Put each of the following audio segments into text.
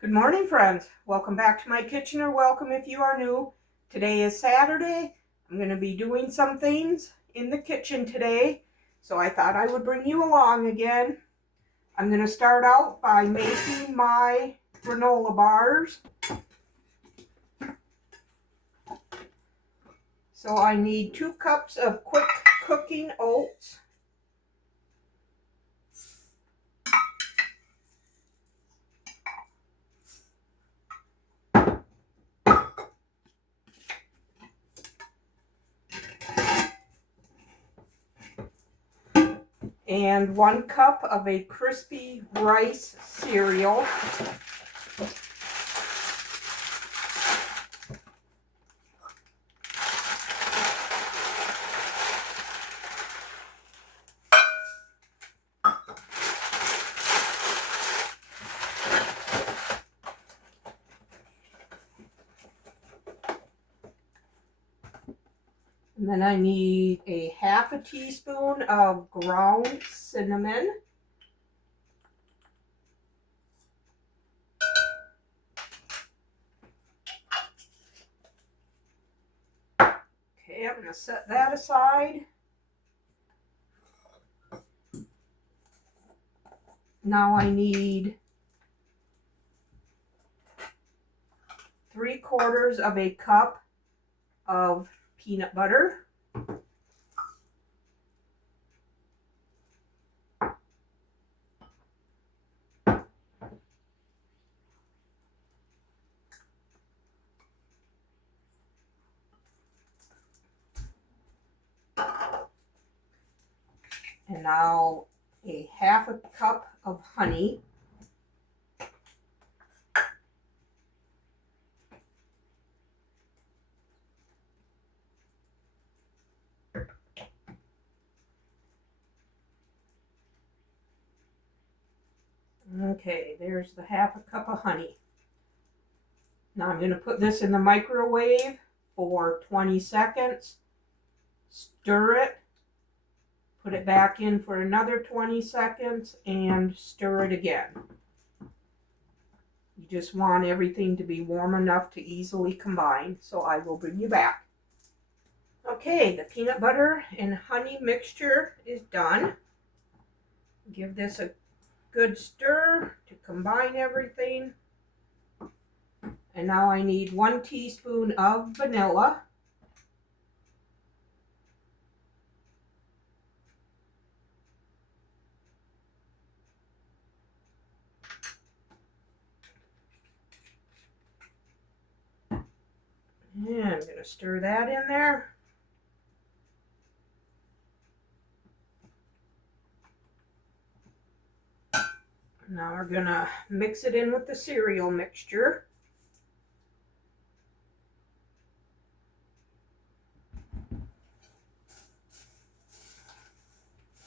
Good morning, friends. Welcome back to my kitchen, or welcome if you are new. Today is Saturday. I'm going to be doing some things in the kitchen today, so I thought I would bring you along again. I'm going to start out by making my granola bars. So I need 2 cups of quick cooking oats. And 1 cup of a crispy rice cereal. And then I need a half a teaspoon of ground cinnamon. Okay, I'm going to set that aside. Now I need 3/4 of a cup of peanut butter. And now a half a cup of honey. Okay, there's the half a cup of honey. Now I'm going to put this in the microwave for 20 seconds. Stir it. Put it back in for another 20 seconds and stir it again. You just want everything to be warm enough to easily combine, so I will bring you back. Okay, the peanut butter and honey mixture is done. Give this a good stir to combine everything. And now I need 1 teaspoon of vanilla. And I'm going to stir that in there. Now we're going to mix it in with the cereal mixture.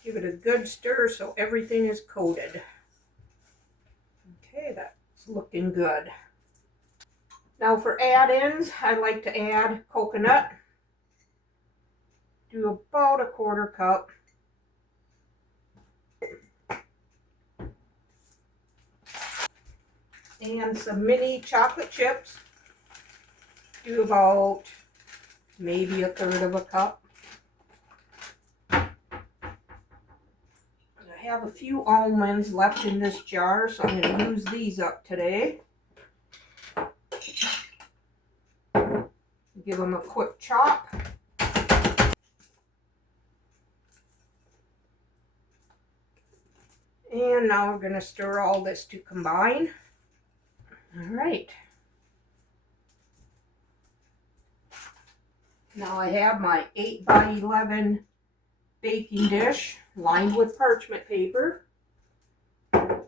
Give it a good stir so everything is coated. Okay, that's looking good. Now for add-ins, I like to add coconut. Do about 1/4 cup. And some mini chocolate chips. Do about maybe 1/3 cup. I have a few almonds left in this jar, so I'm going to use these up today. Give them a quick chop. And now we're going to stir all this to combine. All right. Now I have my 8x11 baking dish lined with parchment paper. And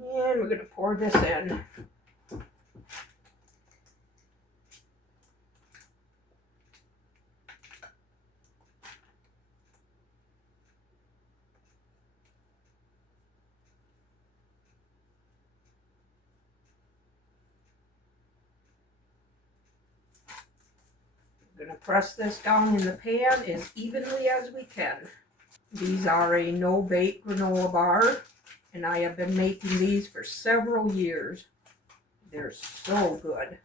we're going to pour this in. We're going to press this down in the pan as evenly as we can. These are a no-bake granola bar, and I have been making these for several years. They're so good.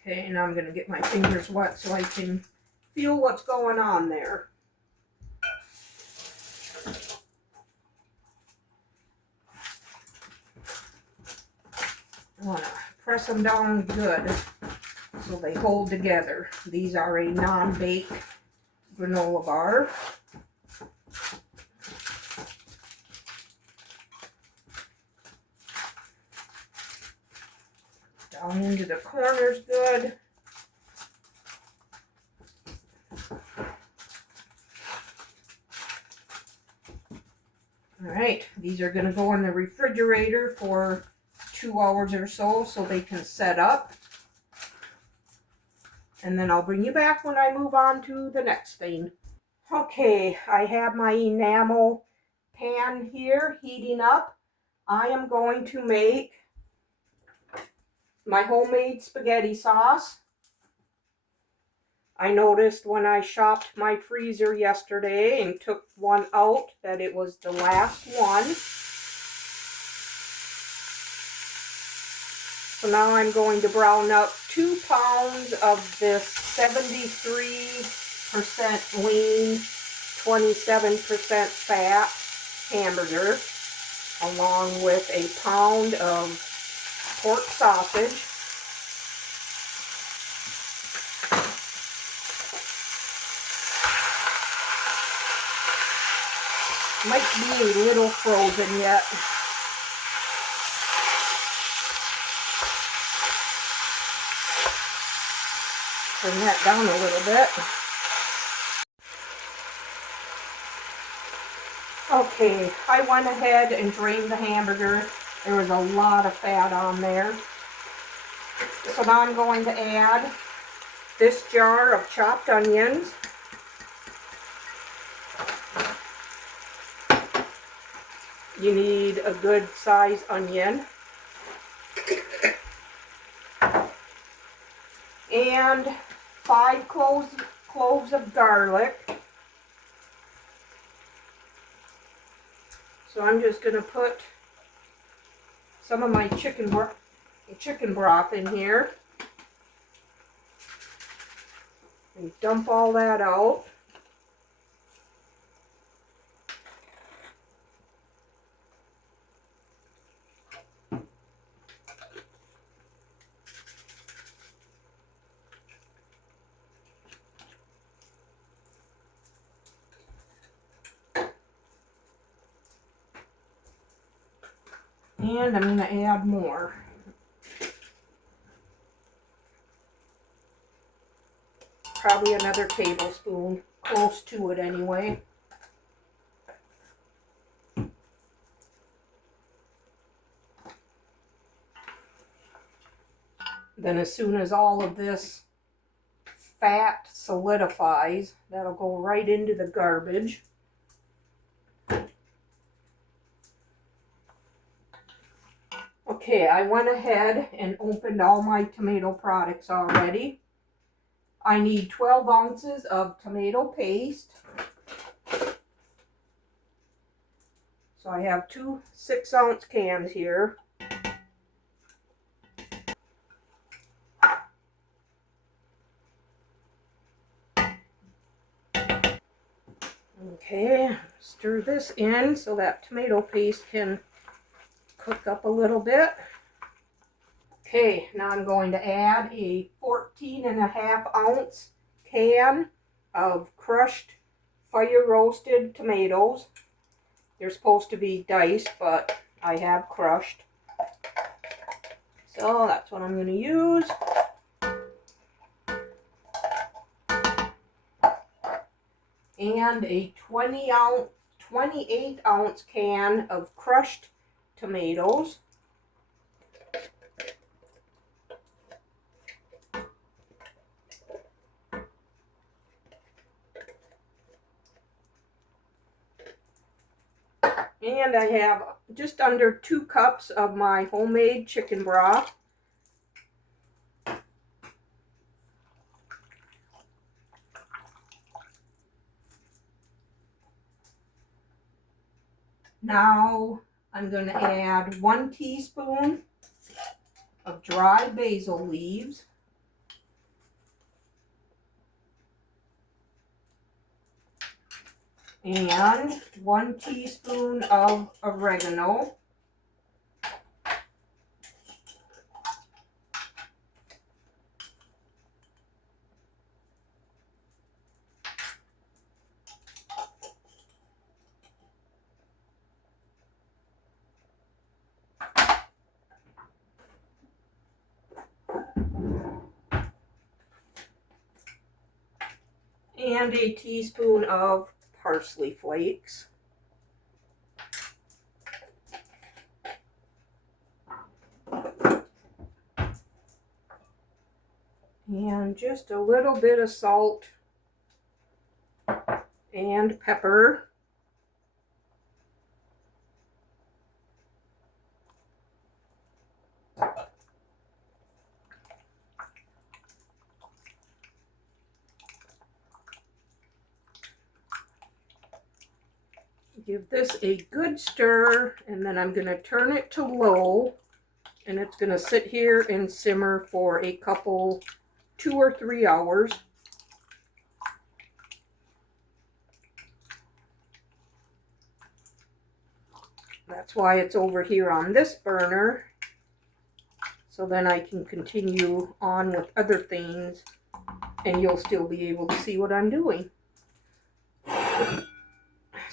Okay, now I'm going to get my fingers wet so I can feel what's going on there. I want to press them down good so they hold together. These are a non-bake granola bar. Down into the corners good. Alright, these are going to go in the refrigerator for 2 hours or so they can set up. And then I'll bring you back when I move on to the next thing. Okay, I have my enamel pan here heating up. I am going to make my homemade spaghetti sauce. I noticed when I shopped my freezer yesterday and took one out that it was the last one. So now I'm going to brown up 2 pounds of this 73% lean, 27% fat hamburger, along with a pound of pork sausage. Might be a little frozen yet. Turn that down a little bit. Okay, I went ahead and drained the hamburger. There was a lot of fat on there. So now I'm going to add this jar of chopped onions. You need a good size onion. And 5 cloves of garlic. So I'm just going to put some of my chicken broth in here. And dump all that out. And I'm going to add more. Probably another tablespoon, close to it anyway. Then as soon as all of this fat solidifies, that'll go right into the garbage. Okay, I went ahead and opened all my tomato products already. I need 12 ounces of tomato paste. So I have 2 6-ounce cans here. Okay, stir this in so that tomato paste can cook up a little bit. Okay, now I'm going to add a 14.5-ounce can of crushed fire roasted tomatoes. They're supposed to be diced, but I have crushed. So that's what I'm going to use. And a 28-ounce can of crushed tomatoes. And I have just under 2 cups of my homemade chicken broth. Now I'm going to add 1 teaspoon of dry basil leaves. And 1 teaspoon of oregano. And a teaspoon of parsley flakes. And just a little bit of salt and pepper. Give this a good stir, and then I'm going to turn it to low, and it's going to sit here and simmer for a couple, 2 or 3 hours. That's why it's over here on this burner, so then I can continue on with other things, and you'll still be able to see what I'm doing.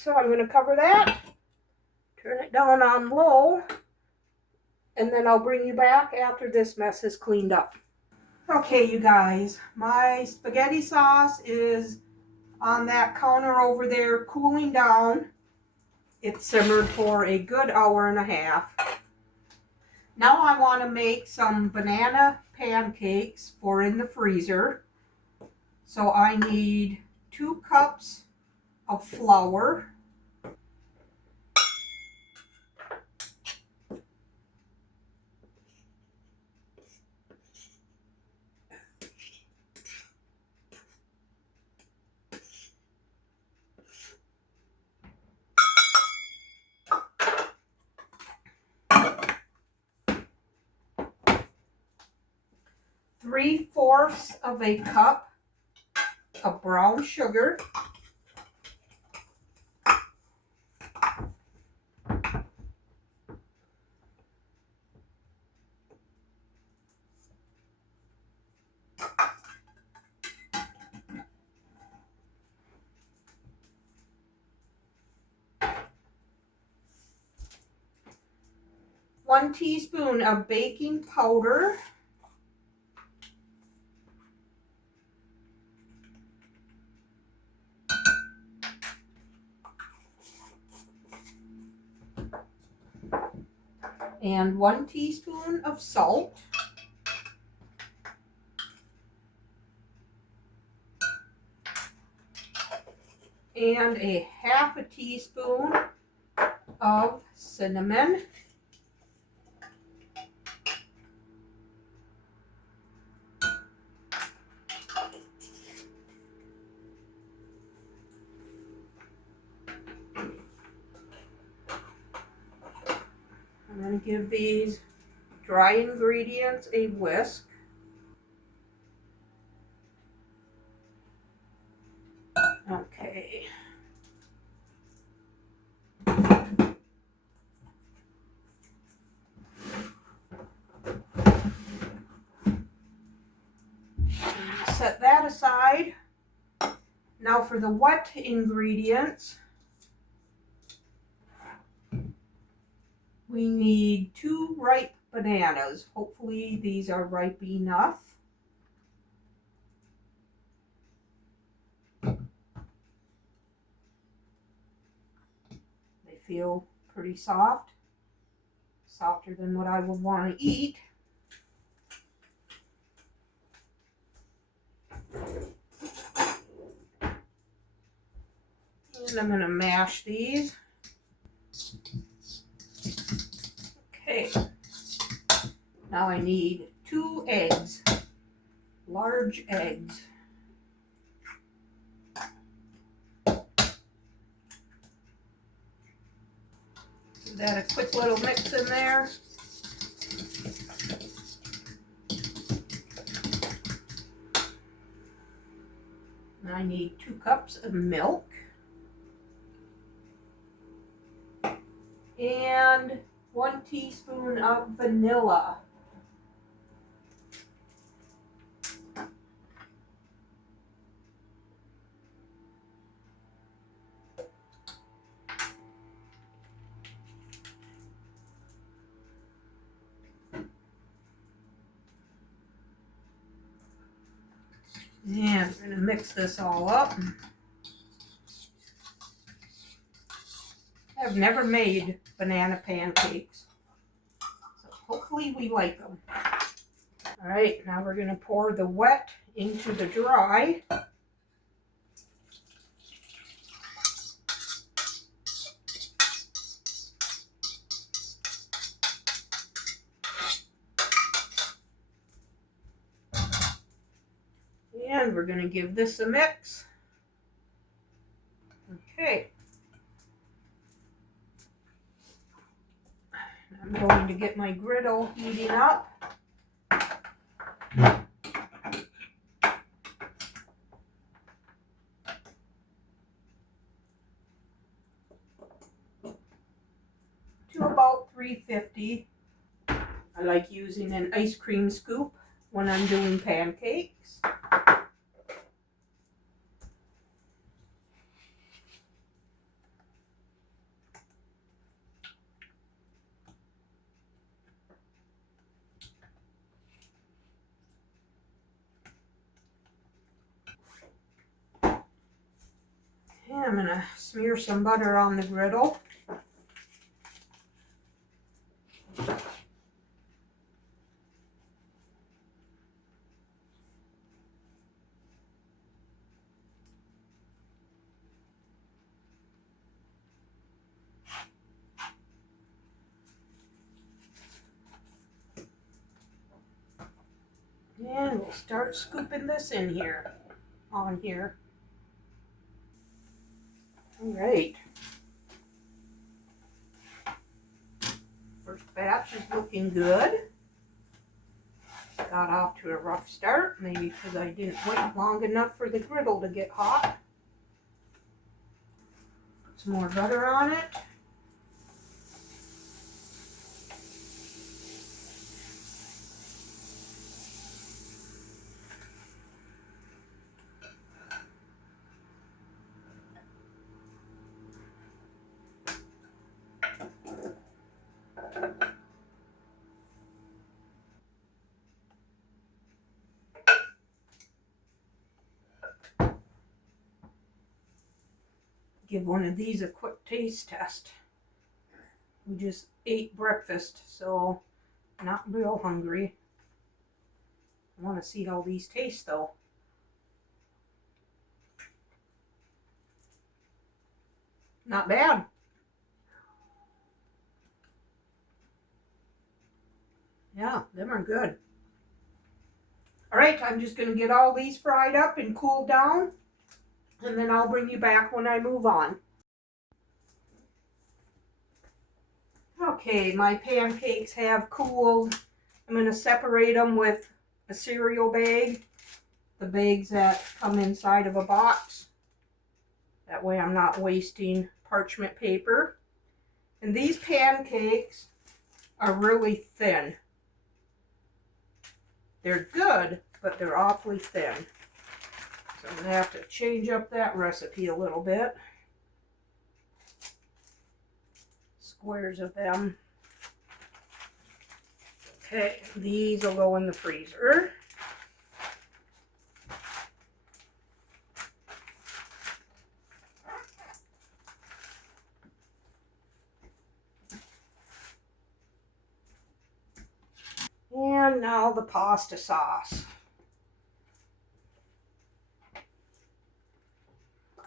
So I'm going to cover that, turn it down on low, and then I'll bring you back after this mess is cleaned up. Okay, you guys, my spaghetti sauce is on that counter over there cooling down. It simmered for a good hour and a half. Now I want to make some banana pancakes for in the freezer. So I need 2 cups of flour, 3/4 of a cup of brown sugar, 1 teaspoon of baking powder, and 1 teaspoon of salt, and a 1/2 teaspoon of cinnamon. I'm going to give these dry ingredients a whisk. Okay. Set that aside. Now for the wet ingredients, we need 2 ripe bananas. Hopefully these are ripe enough. They feel pretty soft, softer than what I would want to eat. And I'm going to mash these. Okay. Now I need 2 eggs, large eggs. that a quick little mix in there. I need 2 cups of milk and 1 teaspoon of vanilla. And we're going to mix this all up. I've never made banana pancakes, so hopefully we like them. All right, now we're going to pour the wet into the dry. And we're going to give this a mix. Okay. I'm going to get my griddle heating up. To about 350. I like using an ice cream scoop when I'm doing pancakes. And I'm going to smear some butter on the griddle. And we'll start scooping this in here, on here. All right. First batch is looking good. Got off to a rough start, maybe because I didn't wait long enough for the griddle to get hot. Put some more butter on it. Give one of these a quick taste test. We just ate breakfast, so not real hungry. I want to see how these taste though. Not bad. Yeah, them are good. All right, I'm just going to get all these fried up and cooled down, and then I'll bring you back when I move on. Okay, my pancakes have cooled. I'm going to separate them with a cereal bag, the bags that come inside of a box. That way I'm not wasting parchment paper. And these pancakes are really thin. They're good, but they're awfully thin. So I'm going to have to change up that recipe a little bit. Squares of them. Okay, these will go in the freezer. And now the pasta sauce.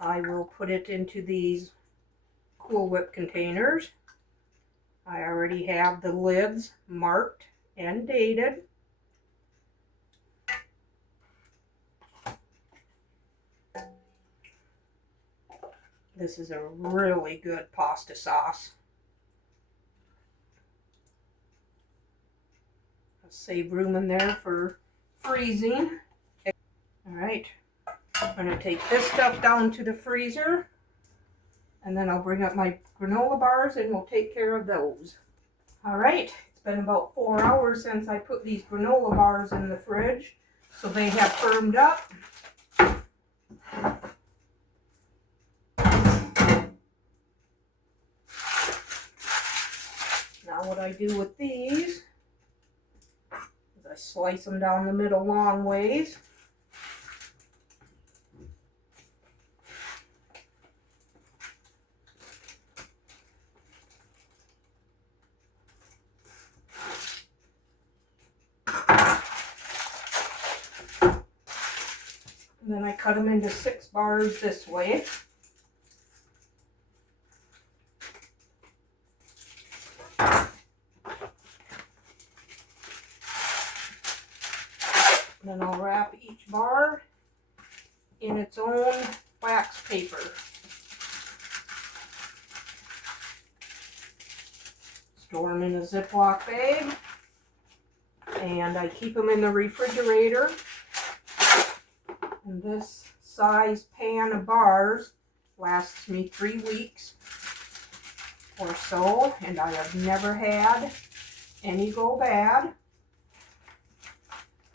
I will put it into these Cool Whip containers. I already have the lids marked and dated. This is a really good pasta sauce. Save room in there for freezing. All right, I'm gonna take this stuff down to the freezer, and then I'll bring up my granola bars and we'll take care of those. All right, it's been about 4 hours since I put these granola bars in the fridge, so they have firmed up. Now what I do with these is I slice them down the middle long ways. And then I cut them into 6 bars this way. And then I'll wrap each bar in its own wax paper. Store them in a Ziploc bag. And I keep them in the refrigerator. And this size pan of bars lasts me 3 weeks or so, and I have never had any go bad.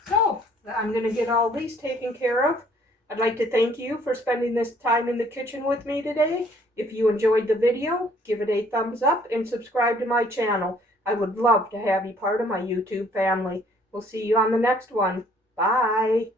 So I'm going to get all these taken care of. I'd like to thank you for spending this time in the kitchen with me today. If you enjoyed the video, give it a thumbs up and subscribe to my channel. I would love to have you part of my YouTube family. We'll see you on the next one. Bye.